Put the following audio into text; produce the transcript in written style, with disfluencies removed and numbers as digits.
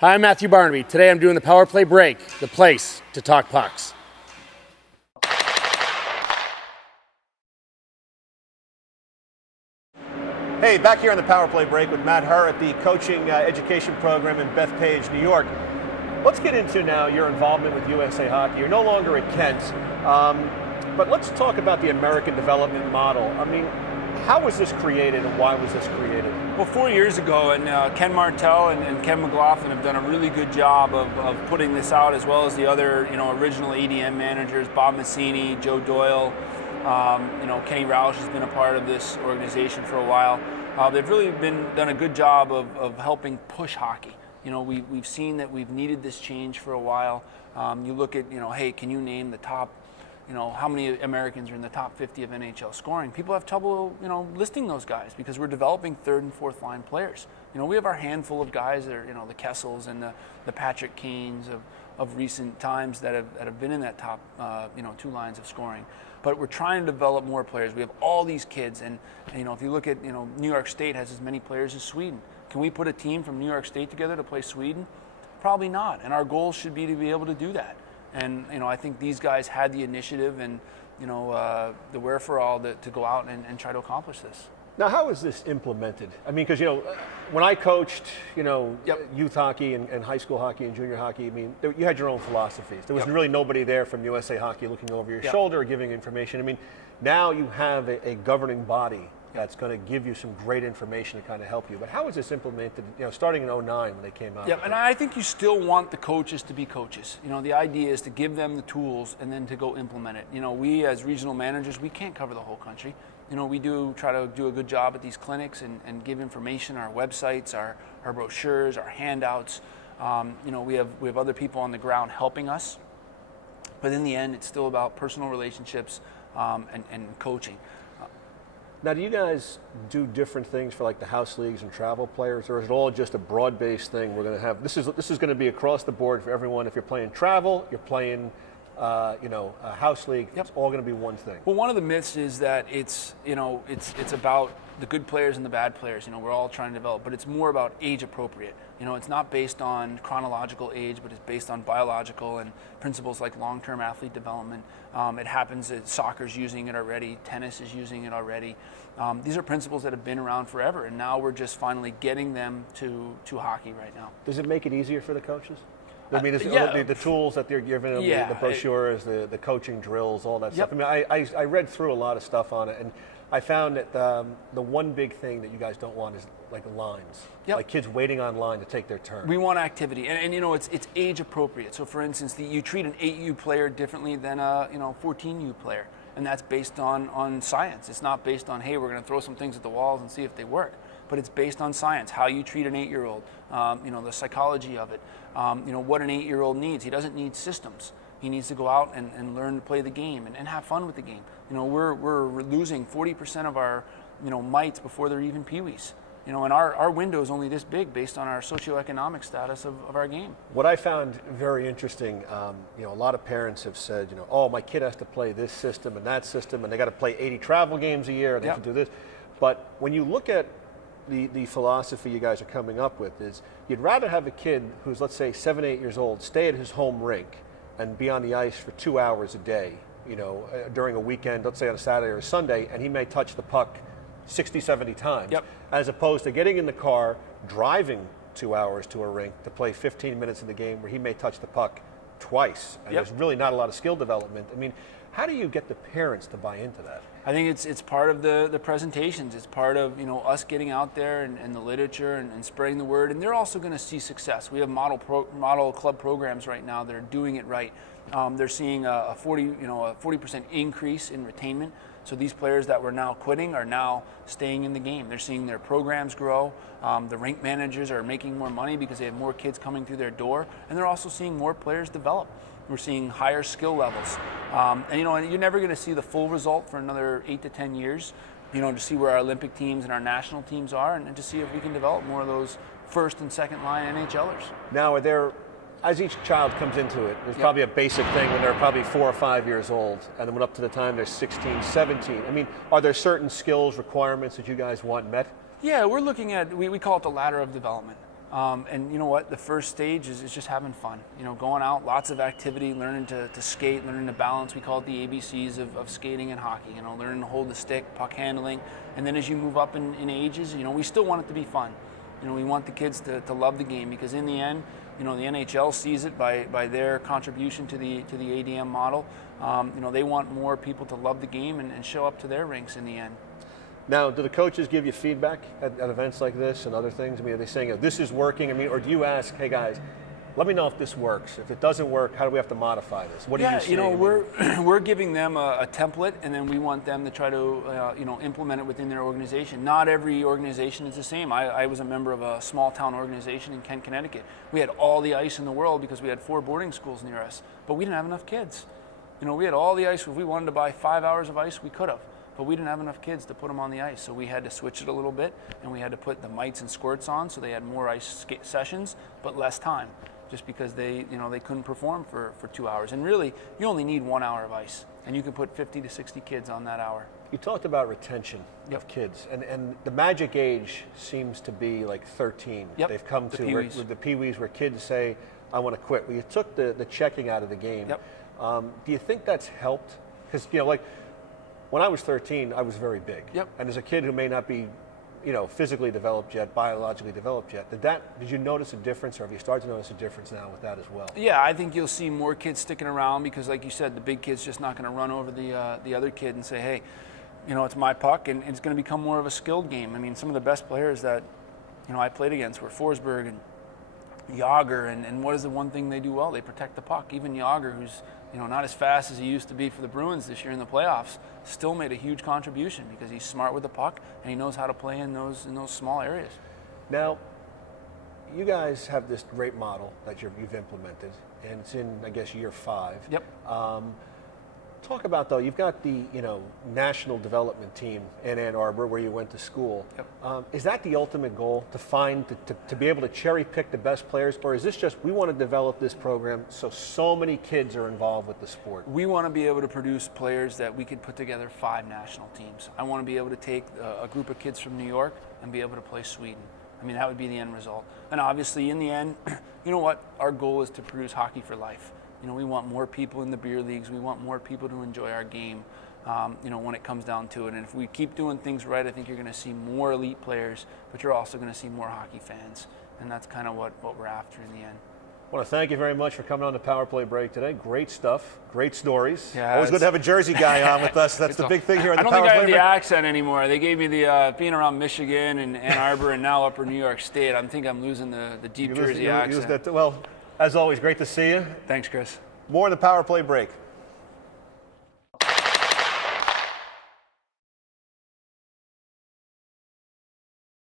Hi, I'm Matthew Barnaby. Today I'm doing the Power Play Break, the place to talk pucks. Hey, back here on the Power Play Break with Matt Herr at the coaching education program in Bethpage, New York. Let's get into now your involvement with USA Hockey. You're no longer at Kent, but let's talk about the American development model. I mean, how was this created and why was this created? Well, 4 years ago, and Ken Martell and Ken McLaughlin have done a really good job of putting this out, as well as the other, original ADM managers, Bob Massini, Joe Doyle, Kenny Roush has been a part of this organization for a while. They've really done a good job of helping push hockey. We've seen that we've needed this change for a while. You look at, hey, can you name the top, how many Americans are in the top 50 of NHL scoring? People have trouble, listing those guys because we're developing third and fourth line players. We have our handful of guys that are, the Kessels and the Patrick Kanes of recent times that have been in that top, two lines of scoring. But we're trying to develop more players. We have all these kids, and if you look at, New York State has as many players as Sweden. Can we put a team from New York State together to play Sweden? Probably not. And our goal should be to be able to do that. And I think these guys had the initiative and the wherewithal to go out and try to accomplish this. Now, how is this implemented? I mean, because when I coached, youth hockey and high school hockey and junior hockey, I mean, you had your own philosophies. There was really nobody there from USA Hockey looking over your shoulder or giving information. I mean, now you have a governing body that's going to give you some great information to kind of help you. But how is this implemented, starting in 2009 when they came out? Yeah, and I think you still want the coaches to be coaches. The idea is to give them the tools and then to go implement it. We as regional managers, we can't cover the whole country. We do try to do a good job at these clinics and give information, our websites, our brochures, our handouts. We have other people on the ground helping us. But in the end, it's still about personal relationships and coaching. Now, do you guys do different things for like the house leagues and travel players, or is it all just a broad-based thing? We're going to have this is going to be across the board for everyone. If you're playing travel, you're playing, a house league. It's all going to be one thing. Well, one of the myths is that it's about the good players and the bad players. We're all trying to develop, but it's more about age appropriate. It's not based on chronological age, but it's based on biological and principles like long-term athlete development. It happens that soccer's using it already, tennis is using it already. These are principles that have been around forever, and now we're just finally getting them to hockey right now. Does it make it easier for the coaches? I mean, the tools that they're giving them, the brochures, the coaching drills, all that stuff. I mean, I read through a lot of stuff on it, and I found that the one big thing that you guys don't want is like lines, like kids waiting on line to take their turn. We want activity, and it's age appropriate. So, for instance, you treat an 8U player differently than a 14U player, and that's based on science. It's not based on, hey, we're going to throw some things at the walls and see if they work. But it's based on science, how you treat an 8-year-old, the psychology of it, what an 8-year-old needs. He doesn't need systems. He needs to go out and learn to play the game and have fun with the game. We're losing 40% of our, mites before they're even peewees. And our window is only this big based on our socioeconomic status of our game. What I found very interesting, a lot of parents have said, oh, my kid has to play this system and that system, and they got to play 80 travel games a year, and they have to do this. But when you look at the philosophy you guys are coming up with, is you'd rather have a kid who's, let's say, 7, 8 years old, stay at his home rink and be on the ice for 2 hours a day, during a weekend, let's say on a Saturday or a Sunday, and he may touch the puck 60, 70 times, as opposed to getting in the car, driving 2 hours to a rink to play 15 minutes in the game where he may touch the puck twice, and there's really not a lot of skill development. I mean, how do you get the parents to buy into that? I think it's part of the presentations. It's part of us getting out there and the literature and spreading the word. And they're also going to see success. We have model club programs right now that are doing it right. They're seeing a 40% increase in retainment. So these players that were now quitting are now staying in the game. They're seeing their programs grow. The rink managers are making more money because they have more kids coming through their door, and they're also seeing more players develop. We're seeing higher skill levels. And you're never going to see the full result for another 8 to 10 years, to see where our Olympic teams and our national teams are, and to see if we can develop more of those first and second line NHLers. Now, are there as each child comes into it, there's probably a basic thing when they're probably 4 or 5 years old, and then when up to the time they're 16, 17. I mean, are there certain skills, requirements that you guys want met? Yeah, we're looking at, we call it the ladder of development. And you know what? The first stage is just having fun. You know, going out, lots of activity, learning to skate, learning to balance. We call it the ABCs of skating and hockey. You know, learning to hold the stick, puck handling. And then as you move up in ages, you know, we still want it to be fun. You know, we want the kids to love the game, because in the end, you know, the NHL sees it by their contribution to the ADM model. You know, they want more people to love the game and show up to their rinks in the end. Now, do the coaches give you feedback at events like this and other things? I mean, are they saying, this is working? I mean, or do you ask, hey guys, let me know if this works. If it doesn't work, how do we have to modify this? What do you see? You know, we're giving them a template, and then we want them to try to you know, implement it within their organization. Not every organization is the same. I was a member of a small town organization in Kent, Connecticut. We had all the ice in the world because we had 4 boarding schools near us, but we didn't have enough kids. You know, we had all the ice. If we wanted to buy 5 hours of ice, we could have. But we didn't have enough kids to put them on the ice, so we had to switch it a little bit, and we had to put the mites and squirts on, so they had more ice sessions, but less time, just because they couldn't perform for 2 hours. And really, you only need 1 hour of ice, and you can put 50 to 60 kids on that hour. You talked about retention of kids, and the magic age seems to be like 13. Yep. They've come to with the Pee-wees, where kids say, I want to quit. Well, you took the checking out of the game. Yep. Do you think that's helped? Because, you know, like, when I was 13, I was very big. Yep. And as a kid who may not be, you know, physically developed yet, biologically developed yet, did you notice a difference, or have you started to notice a difference now with that as well? Yeah, I think you'll see more kids sticking around, because, like you said, the big kid's just not going to run over the other kid and say, hey, you know, it's my puck, and it's going to become more of a skilled game. I mean, some of the best players that, you know, I played against were Forsberg and Yager, and what is the one thing they do well? They protect the puck. Even Yager, who's, you know, not as fast as he used to be for the Bruins this year in the playoffs, still made a huge contribution because he's smart with the puck and he knows how to play in those small areas. Now, you guys have this great model that you've implemented, and it's in, I guess, year 5. Yep. Talk about, though, you've got the, you know, national development team in Ann Arbor where you went to school. Yep. Is that the ultimate goal, to find, to be able to cherry pick the best players, or is this just, we want to develop this program so many kids are involved with the sport? We want to be able to produce players that we could put together 5 national teams. I want to be able to take a group of kids from New York and be able to play Sweden. I mean, that would be the end result. And obviously, in the end, you know what? Our goal is to produce hockey for life. You know, we want more people in the beer leagues. We want more people to enjoy our game, you know, when it comes down to it. And if we keep doing things right, I think you're going to see more elite players, but you're also going to see more hockey fans. And that's kind of what we're after in the end. I want to thank you very much for coming on the Power Play break today. Great stuff, great stories. Yeah, always good to have a Jersey guy on with us. That's the big thing here on the Power Play break. I don't think I have the accent anymore. They gave me the being around Michigan and Ann Arbor and now Upper New York State. I think I'm losing the deep Jersey accent. Well, as always, great to see you. Thanks, Chris. More in the Power Play break.